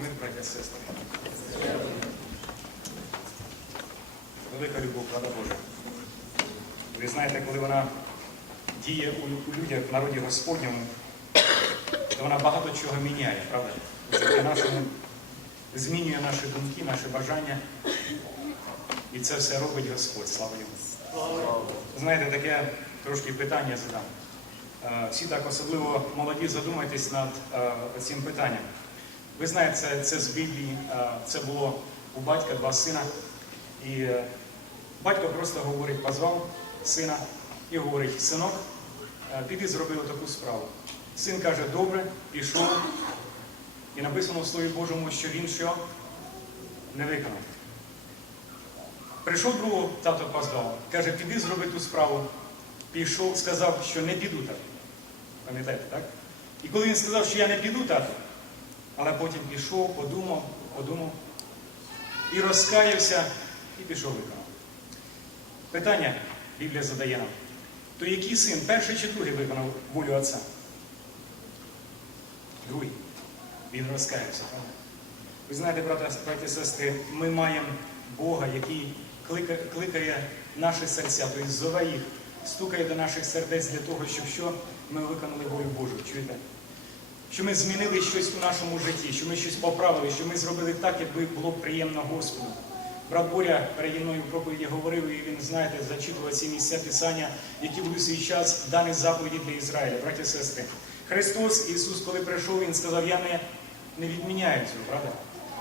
Мир, браття, сестри. Велика любов, правда Божа. Ви знаєте, коли вона діє у, людях в народі Господньому, то вона багато чого міняє, правда? Житті нашому змінює наші думки, наші бажання. І це все робить Господь. Слава йому. Знаєте, таке трошки питання задам. Е, Всі так, особливо молоді, задумайтесь над е, цим питанням. Ви знаєте, це, це з Біблії, це було у батька два сина. І е, батько просто говорить, позвав сина і говорить, синок, е, піди зроби таку справу. Син каже, добре, пішов. І написано в Слові Божому, що він що не виконав. Прийшов другого, тато позвав, каже, піди зроби ту справу. Пішов, сказав, що не піду так. Пам'ятаєте, так? І коли він сказав, що я не піду тато, але потім пішов, подумав, подумав і розкаявся, і пішов виконав. Питання Біблія задає нам. То який син, перший чи другий виконав волю отця? Другий. Він розкаявся? Ви знаєте, браті і сестри, ми маємо Бога, який кликає, кликає наші серця, тобто зове їх, стукає до наших сердець для того, щоб що ми виконали волю Божу. Чуєте? Що ми змінили щось у нашому житті, що ми щось поправили, що ми зробили так, якби було приємно Господу. Брат Боря переді мною в проповіді говорив, і він, знаєте, зачитував ці місця Писання, які були в свій час дані заповіді для Ізраїля, браті і сестри. Христос, Ісус, коли прийшов, Він сказав, я не, не відміняю цього, правда?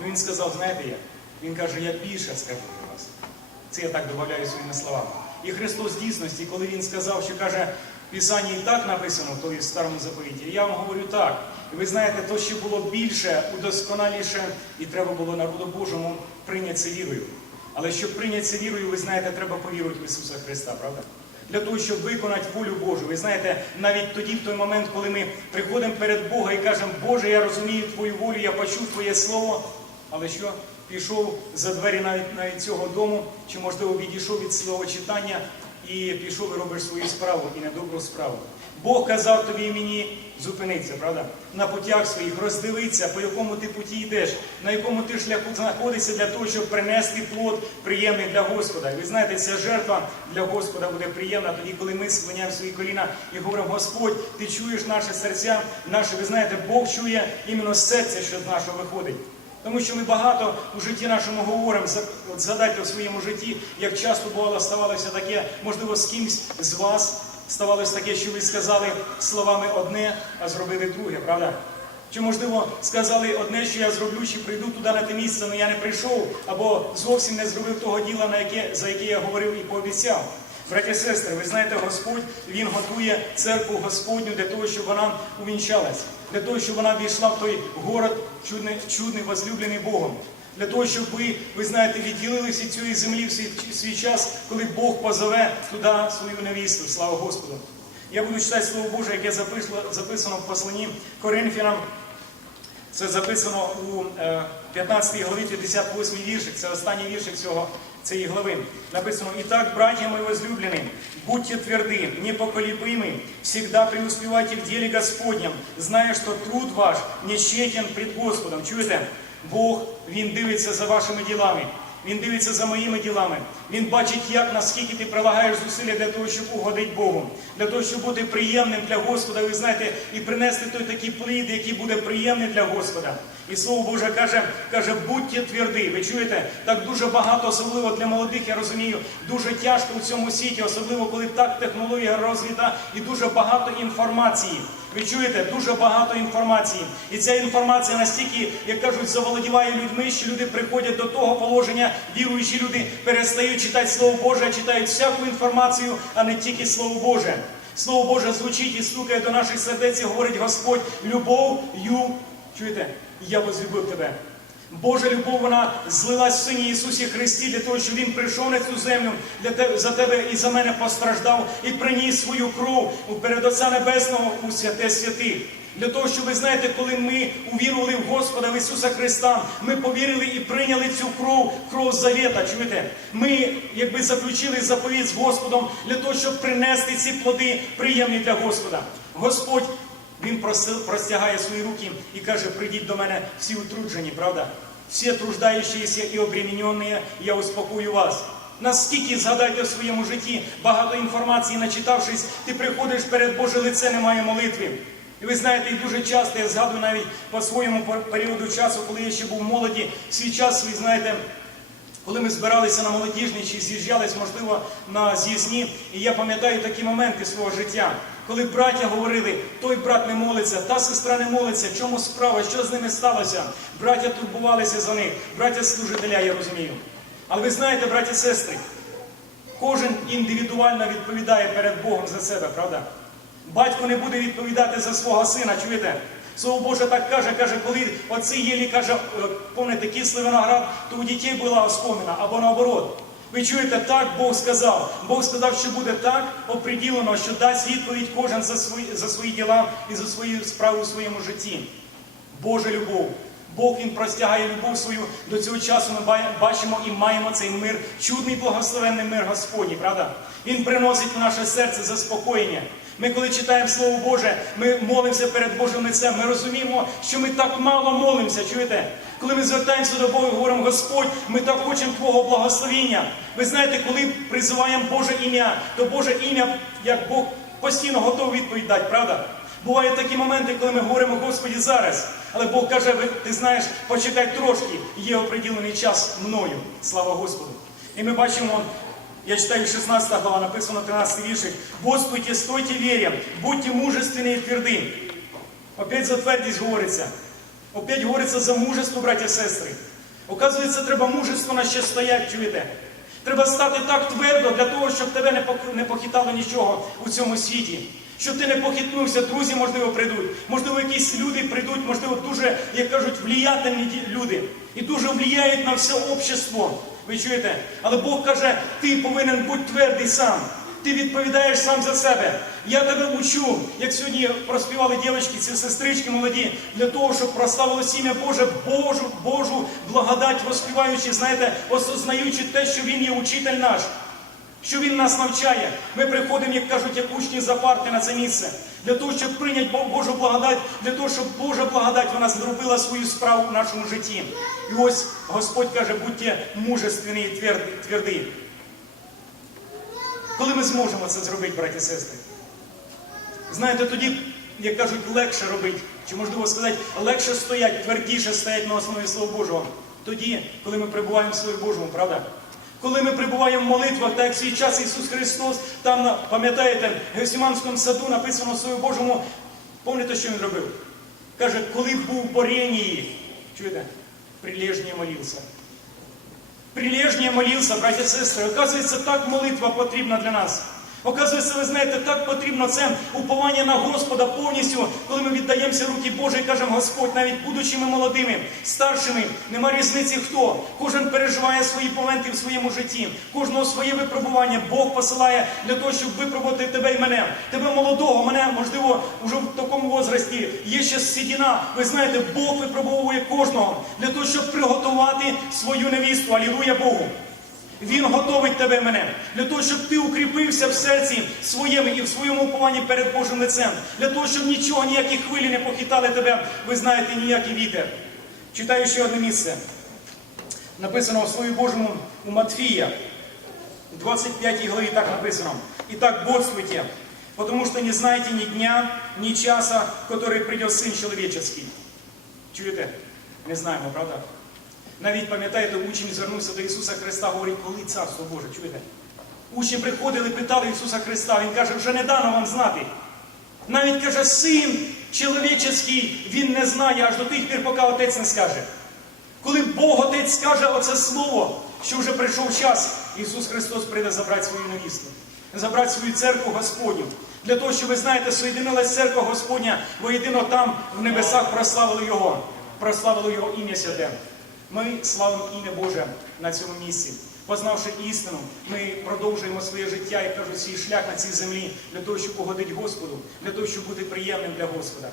Ну Він сказав, знаєте як? Він каже, я більше скажу для вас. Це я так додаю своїми словами. І Христос в дійсності, коли Він сказав, що каже, в Писанні і так написано, то і в старому заповіті, я вам говорю так. І ви знаєте, то, що було більше, удосконаліше, і треба було народу Божому прийняти вірою. Але щоб прийняти вірою, ви знаєте, треба повірувати в Ісуса Христа, правда? Для того, щоб виконати волю Божу. Ви знаєте, навіть тоді, в той момент, коли ми приходимо перед Бога і кажемо, Боже, я розумію Твою волю, я почув Твоє Слово, але що? Пішов за двері навіть, навіть цього дому, чи, можливо, відійшов від свого читання і пішов і робиш свою справу і недобру справу. Бог казав тобі і мені зупинитися, правда? На путях своїх роздивитися, по якому ти путі йдеш, на якому ти шляху знаходишся для того, щоб принести плод приємний для Господа. Ви знаєте, ця жертва для Господа буде приємна тоді, коли ми склоняємо свої коліна і говоримо, Господь, ти чуєш наші серця, наші, ви знаєте, Бог чує іменно серце, що з нашого виходить. Тому що ми багато у житті нашому говоримо, згадайте у своєму житті, як часто бувало ставалося таке, можливо, з кимсь з вас ставалося таке, що ви сказали словами одне, а зробили друге, правда? Чи, можливо, сказали одне, що я зроблю, чи прийду туди на те місце, але я не прийшов, або зовсім не зробив того діла, на яке, за яке я говорив і пообіцяв. Браті і сестри, ви знаєте, Господь Він готує церкву Господню для того, щоб вона увінчалась, для того, щоб вона війшла в той город, чудний, чудний, возлюблений Богом. Для того, щоб ви, ви знаєте, відділилися від цієї землі в свій, свій час, коли Бог позове туди свою невісту. Слава Господу! Я буду читати Слово Боже, яке записано, записано в посланні Коринфянам. Це записано у е, 15 главі 58 віршик. Це останній віршик цього, цієї глави. Написано: «Итак, братья мои возлюбленные, будьте тверды, непоколебимы, всегда преуспевайте в деле Господнем, зная, что труд ваш не тщетен пред Господом». Чуєте? Бог, Він дивиться за вашими ділами. Він дивиться за моїми ділами. Він бачить, як наскільки ти прилагаєш зусилля для того, щоб угодити Богу, для того, щоб бути приємним для Господа, ви знаєте, і принести той такий плід, який буде приємний для Господа. І слово Боже каже, каже, будьте тверді. Ви чуєте? Так дуже багато, особливо для молодих, я розумію, дуже тяжко у цьому світі, особливо коли так технологія розвита і дуже багато інформації. Ви чуєте, дуже багато інформації. І ця інформація настільки, як кажуть, заволодіває людьми, що люди приходять до того положення, віруючі люди перестають читати Слово Боже, а читають всяку інформацію, а не тільки Слово Боже. Слово Боже звучить і стукає до наших сердець і говорить Господь, любов, ю. Чуєте? Я возлюбив тебе. Божа любов, вона злилась в Сині Ісусі Христі для того, щоб Він прийшов на цю землю для тебе, за тебе і за мене постраждав і приніс свою кров у перед Отця Небесного у святе святих. Для того, щоб ви знаєте, коли ми увірували в Господа в Ісуса Христа, ми повірили і прийняли цю кров, кров завета. Чуєте? Ми, якби заключили заповідь з Господом для того, щоб принести ці плоди приємні для Господа. Господь Він проси- простягає свої руки і каже: прийдіть до мене всі утруджені, правда? Всі труждаючіся і обременені, я успокою вас. Наскільки згадайте в своєму житті багато інформації, начитавшись, ти приходиш перед Боже лице, немає молитви. І ви знаєте, і дуже часто я згадую навіть по своєму періоду часу, коли я ще був молоді, свій час, ви знаєте, коли ми збиралися на молодіжні чи з'їжджались, можливо, на з'їзні, і я пам'ятаю такі моменти свого життя, коли браття говорили, той брат не молиться, та сестра не молиться, чому справа, що з ними сталося? Браття турбувалися за них, браття служителя, я розумію. Але ви знаєте, браті і сестри, кожен індивідуально відповідає перед Богом за себе, правда? Батько не буде відповідати за свого сина, чуєте? Слово Боже так каже, каже, коли отці єлі каже, е, помните, кислий виноград, то у дітей була оскомина, або наоборот. Ви чуєте, так Бог сказав. Бог сказав, що буде так оприділено, що дасть відповідь кожен за свої, за свої діла і за свої справи у своєму житті. Божа любов. Бог Він простягає любов свою до цього часу. Ми бачимо і маємо цей мир, чудний благословенний мир Господній, правда? Він приносить в наше серце заспокоєння. Ми, коли читаємо Слово Боже, ми молимося перед Божим лицем. Ми розуміємо, що ми так мало молимося. Чуєте? Коли ми звертаємося до Бога і говоримо, Господь, ми так хочемо Твого благословіння. Ви знаєте, коли призиваємо Боже ім'я, то Боже ім'я, як Бог постійно готовий відповідь дати, правда? Бувають такі моменти, коли ми говоримо, Господі, зараз. Але Бог каже, ти знаєш, почекай трошки, є оприділений час мною. Слава Господу. І ми бачимо, я читаю 16 глава, написано 13 віршик. Господи, стойте віря, будьте мужественні і тверді. Опять за твердість говориться. Опять говориться за мужество, браті і сестри. Оказується, треба мужество на ще стоять, чуєте? Треба стати так твердо для того, щоб тебе не похитало нічого у цьому світі. Щоб ти не похитнувся, друзі, можливо, прийдуть. Можливо, якісь люди прийдуть, можливо, дуже, як кажуть, влиятельні люди. І дуже влияють на все общество. Ви чуєте? Але Бог каже, ти повинен бути твердий сам. Ти відповідаєш сам за себе. Я тебе учу, як сьогодні проспівали дівчатки, ці сестрички молоді, для того, щоб прославилось ім'я Боже, Божу, Божу благодать, воспіваючи, знаєте, осознаючи те, що Він є учитель наш, що Він нас навчає. Ми приходимо, як кажуть, як учні за парти на це місце, для того, щоб прийняти Божу благодать, для того, щоб Божа благодать вона зробила свою справу в нашому житті. І ось Господь каже, будьте мужественні і тверді. Коли ми зможемо це зробити, браті і сестри? Знаєте, тоді, як кажуть, легше робити, чи можливо сказати, легше стоять, твердіше стоять на основі Слова Божого. Тоді, коли ми перебуваємо в Слові Божому, правда? Коли ми перебуваємо в молитвах, так як в свій час Ісус Христос, там, пам'ятаєте, в Гесіманському саду написано в Слові Божому, пам'ятаєте, що Він робив? Каже, коли був в боренії, чуєте, прилежніє молився. Прилежніє молился, братья и сестры. Оказывается, так молитва потрібна для нас. Оказується, ви знаєте, так потрібно це уповання на Господа повністю, коли ми віддаємося руки Божі і кажемо, Господь, навіть будучи ми молодими, старшими, нема різниці хто. Кожен переживає свої моменти в своєму житті, кожного своє випробування Бог посилає для того, щоб випробувати тебе і мене. Тебе молодого, мене, можливо, вже в такому возрасті є ще сідіна. Ви знаєте, Бог випробовує кожного для того, щоб приготувати свою невісту. Алілуя Богу. Він готовить тебе і мене для того, щоб ти укріпився в серці своєму і в своєму упованні перед Божим лицем, для того, щоб нічого, ніякі хвилі не похитали тебе, ви знаєте, ніякий вітер. Читаю ще одне місце. Написано в Слові Божому у Матфія, в 25 главі так написано. Итак, бодствуйте, потому что не знаете ни дня, ни часа, который придет Сын Человеческий. Чуєте? Не знаємо, правда? Навіть пам'ятаєте, учень звернувся до Ісуса Христа, говорить, коли царство Боже, чуєте? Учні приходили, питали Ісуса Христа, Він каже, вже не дано вам знати. Навіть каже, син чоловічий, він не знає аж до тих пір, поки отець не скаже. Коли Бог Отець скаже оце слово, що вже прийшов час, Ісус Христос прийде забрати свою невісту, забрати свою церкву Господню. Для того, щоб ви знаєте, соєдинилась церква Господня, воєдино там в небесах прославили Його, прославили Його ім'я святе. Ми славимо ім'я Боже на цьому місці. Познавши істину, ми продовжуємо своє життя і кажуть, свій шлях на цій землі для того, щоб угодити Господу, для того, щоб бути приємним для Господа.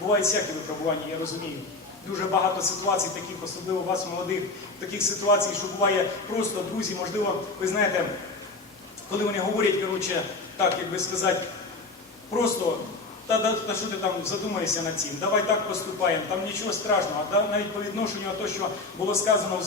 Бувають всякі випробування, я розумію. Дуже багато ситуацій, таких, особливо у вас, молодих, таких ситуацій, що буває просто, друзі, можливо, ви знаєте, коли вони говорять, коротше, так, як би сказати, просто Та, та, та що ти там задумаєшся над цим? Давай так поступаємо, там нічого страшного. Та, навіть по відношенню до того, що було сказано в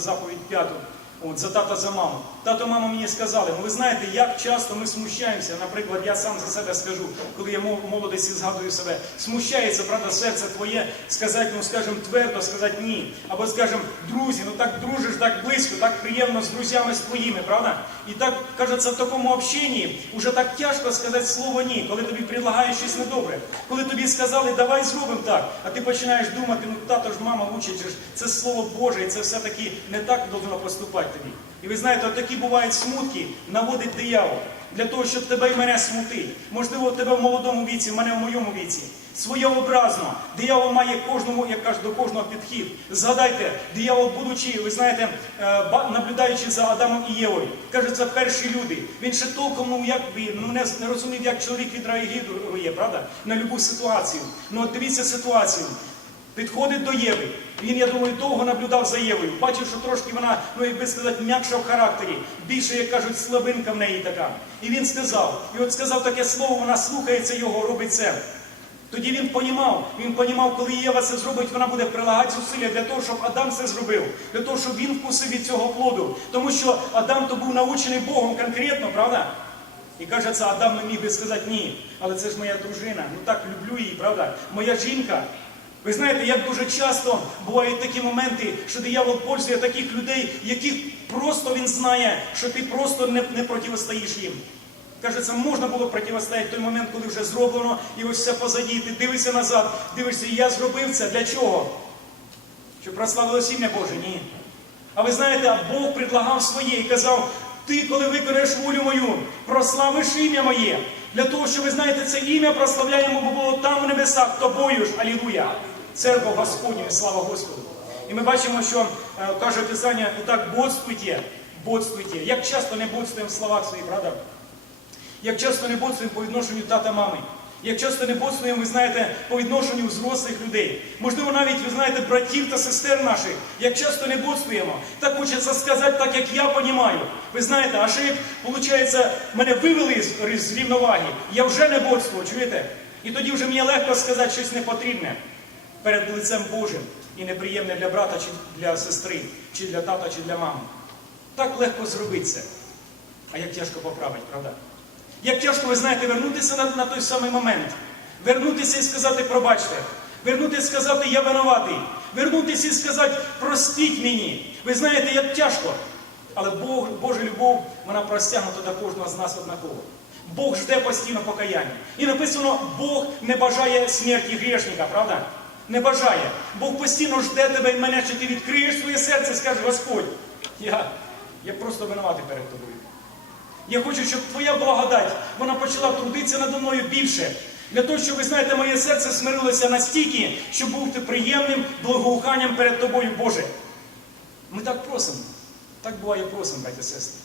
заповідь п'яту, от, за тата за маму. Тато, мама мені сказали, ну ви знаєте, як часто ми смущаємося. Наприклад, я сам за себе скажу, коли я молодості згадую себе, смущається, правда, серце твоє сказати, ну скажімо, твердо сказати ні. Або скажімо, друзі, ну так дружиш, так близько, так приємно з друзями з твоїми, правда? І так кажеться, в такому общенні вже так тяжко сказати слово ні, коли тобі предлагають щось недобре. Коли тобі сказали, давай зробимо так, а ти починаєш думати, ну тато ж мама учить, це слово Боже, і це все-таки не так должно поступати тобі. І ви знаєте, такі бувають смутки, наводить диявол. Для того, щоб тебе і мене смутить. Можливо, тебе в молодому віці, мене в моєму віці. Своєобразно. Диявол має кожному, як кажуть, до кожного підхід. Згадайте, диявол, будучи, ви знаєте, е, наблюдаючи за Адамом і Євою, каже, це перші люди. Він ще толком ну, як ну, не розумів, як чоловік відреагує, правда? На любу ситуацію. Ну от дивіться ситуацію. Підходить до Єви. Він, я думаю, довго наблюдав за Євою. Бачив, що трошки вона, ну як би сказати, м'якша в характері. Більше, як кажуть, слабинка в неї така. І він сказав, і от сказав таке слово, вона слухається його, робить це. Тоді він понімав, він понімав, коли Єва це зробить, вона буде прилагати зусилля для того, щоб Адам це зробив, для того, щоб він вкусив від цього плоду. Тому що Адам то був научений Богом конкретно, правда? І каже, це Адам не міг би сказати ні. Але це ж моя дружина. Ну так люблю її, правда? Моя жінка. Ви знаєте, як дуже часто бувають такі моменти, що диявол пользує таких людей, яких просто він знає, що ти просто не, не протистоїш їм. Каже, це можна було протистояти в той момент, коли вже зроблено, і ось все позаді. Ти дивишся назад, дивишся, я зробив це. Для чого? Щоб прославилось ім'я Боже? Ні. А ви знаєте, Бог предлагав своє і казав, ти, коли виконаєш волю мою, прославиш ім'я моє. Для того, що ви знаєте, це ім'я прославляємо, бо було там в небесах, тобою ж, алілуя. Церква Господню, слава Господу. І ми бачимо, що е, каже Писання, і так бодствуйте, бодствуйте. Як часто не бодствуємо в словах своїх, правда? Як часто не бодствуємо по відношенню тата мами. Як часто не бодствуємо, ви знаєте, по відношенню взрослих людей. Можливо, навіть, ви знаєте, братів та сестер наших. Як часто не бодствуємо. Так хочеться сказати, так як я понімаю. Ви знаєте, а ще виходить, мене вивели з рівноваги. Я вже не бодствую, чуєте? І тоді вже мені легко сказати щось непотрібне перед лицем Божим і неприємне для брата чи для сестри, чи для тата, чи для мами. Так легко зробити це. А як тяжко поправити, правда? Як тяжко, ви знаєте, вернутися на, на той самий момент. Вернутися і сказати, пробачте. Вернутися і сказати, я винуватий. Вернутися і сказати, простіть мені. Ви знаєте, як тяжко. Але Бог, Божа любов, вона простягнута до кожного з нас однаково. Бог жде постійно покаяння. І написано, Бог не бажає смерті грішника, правда? Не бажає. Бог постійно жде тебе і мене, чи ти відкриєш своє серце і скажеш, Господь, я, я просто винуватий перед тобою. Я хочу, щоб твоя благодать вона почала трудитися надо мною більше. Для того, щоб ви знаєте, моє серце смирилося настільки, щоб бути приємним благоуханням перед тобою, Боже. Ми так просимо. Так буває просимо, браті сестри.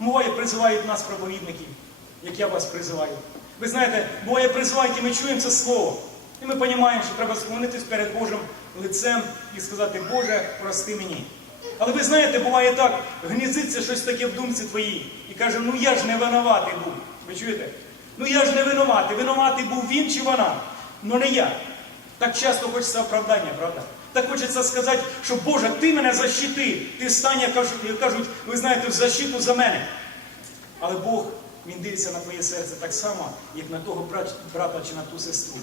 Буває, призивають нас проповідники, як я вас призиваю. Ви знаєте, буває, призивають, і ми чуємо це слово. І ми розуміємо, що треба склонитись перед Божим лицем і сказати, Боже, прости мені. Але ви знаєте, буває так, гнізиться щось таке в думці твоїй і каже, ну я ж не винуватий був. Ви чуєте? Ну я ж не винуватий. Винуватий був він чи вона, ну не я. Так часто хочеться оправдання, правда? Так хочеться сказати, що Боже, ти мене защити, ти стань, як кажуть, ви знаєте, в защиту за мене. Але Бог, Він дивиться на твоє серце так само, як на того брата чи на ту сестру.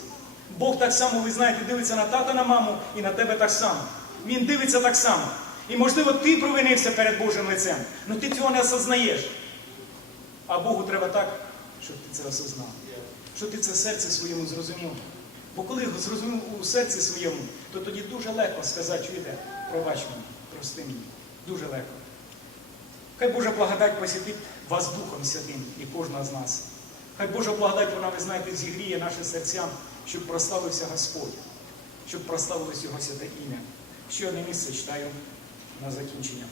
Бог так само, ви знаєте, дивиться на тата, на маму і на тебе так само. Він дивиться так само. І можливо, ти провинився перед Божим лицем, але ти цього не осознаєш. А Богу треба так, щоб ти це осознав. Щоб ти це в серці своєму зрозумів. Бо коли зрозумів у серці своєму, то тоді дуже легко сказати, чуєте, пробач мені, прости мені. Дуже легко. Хай Божа благодать посітить вас Духом Святим і кожного з нас. Хай Божа благодать, вона, ви знаєте, зігріє наші серця, щоб прославився Господь, щоб прославилось Його святе ім'я. Ще одне місце читаю на закінчення.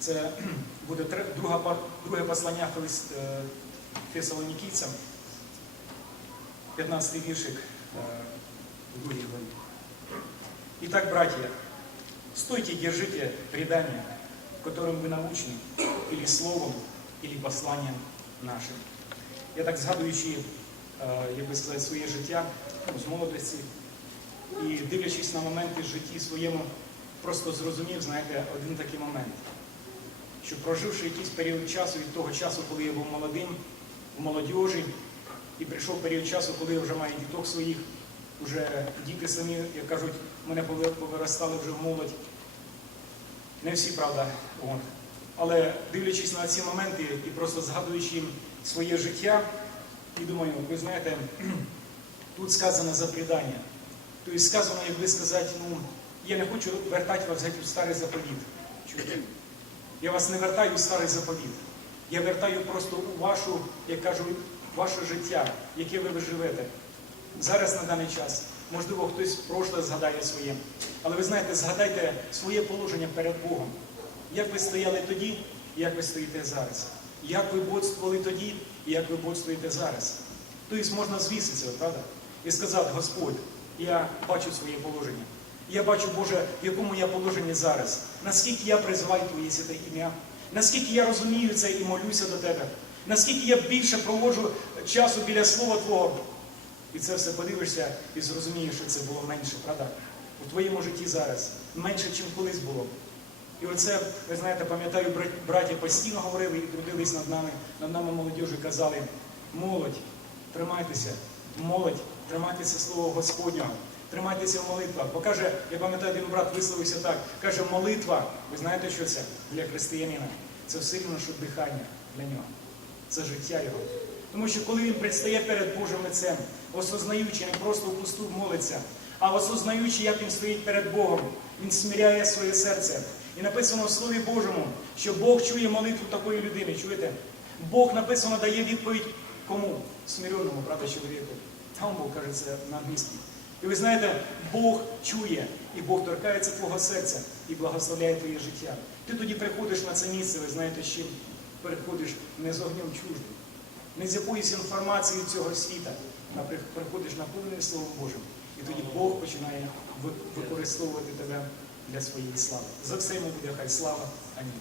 Це кхм, буде тре- друга, па- друге послання Филис- е, Фесалонікійцям, 15 віршик е, в другій главі. Итак, братья, стойте, держите предания, которым вы научены, или словом, или посланием нашим. Я так згадуючи е, як би сказати, своє життя ну, з молодості. І дивлячись на моменти в житті своєму, просто зрозумів, знаєте, один такий момент, що проживши якийсь період часу від того часу, коли я був молодим, в молодіжі, і прийшов період часу, коли я вже маю діток своїх, вже діти самі, як кажуть, мене повиростали вже в молодь. Не всі, правда. От. Але дивлячись на ці моменти і просто згадуючи своє життя, і думаю, ви знаєте, тут сказано за предання. Тобто сказано, як би сказати, ну, я не хочу вертати вас геть у старий заповіт. Я вас не вертаю у старий заповіт. Я вертаю просто у вашу, як кажу, ваше життя, яке ви живете. Зараз на даний час. Можливо, хтось прошле згадає своє. Але ви знаєте, згадайте своє положення перед Богом. Як ви стояли тоді, як ви стоїте зараз. Як ви бодствували тоді, і як ви бодствуєте зараз. Тобто можна звіситися, правда? І сказати, Господь, я бачу своє положення. Я бачу, Боже, в якому я положенні зараз. Наскільки я призиваю Твоє святе ім'я, наскільки я розумію це і молюся до Тебе, наскільки я більше проводжу часу біля Слова Твого. І це все подивишся і зрозумієш, що це було менше, правда? У твоєму житті зараз менше, ніж колись було. І оце, ви знаєте, пам'ятаю, брат- браття постійно говорили і трудились над нами, над нами молодіжі, казали, молодь, тримайтеся, молодь, тримайтеся Слова Господнього, тримайтеся в молитвах. Бо каже, я пам'ятаю, один брат висловився так, каже, молитва, ви знаєте, що це для християнина? Це все рівно, що дихання для нього. Це життя його. Тому що коли він предстає перед Божим лицем, осознаючи, не просто в пусту молиться, а осознаючи, як він стоїть перед Богом, він сміряє своє серце. І написано в Слові Божому, що Бог чує молитву такої людини. Чуєте? Бог написано дає відповідь кому? Смиренному, правда, чоловіку. Там Бог каже це на англійській. І ви знаєте, Бог чує, і Бог торкається твого серця і благословляє твоє життя. Ти тоді приходиш на це місце, ви знаєте, чим приходиш не з огнем чуждим, не з якоюсь інформацією цього світа, а при- приходиш наповнений Словом Божим. І тоді Бог починає використовувати тебе для своєї слави. За все йому буде хай слава. Амінь.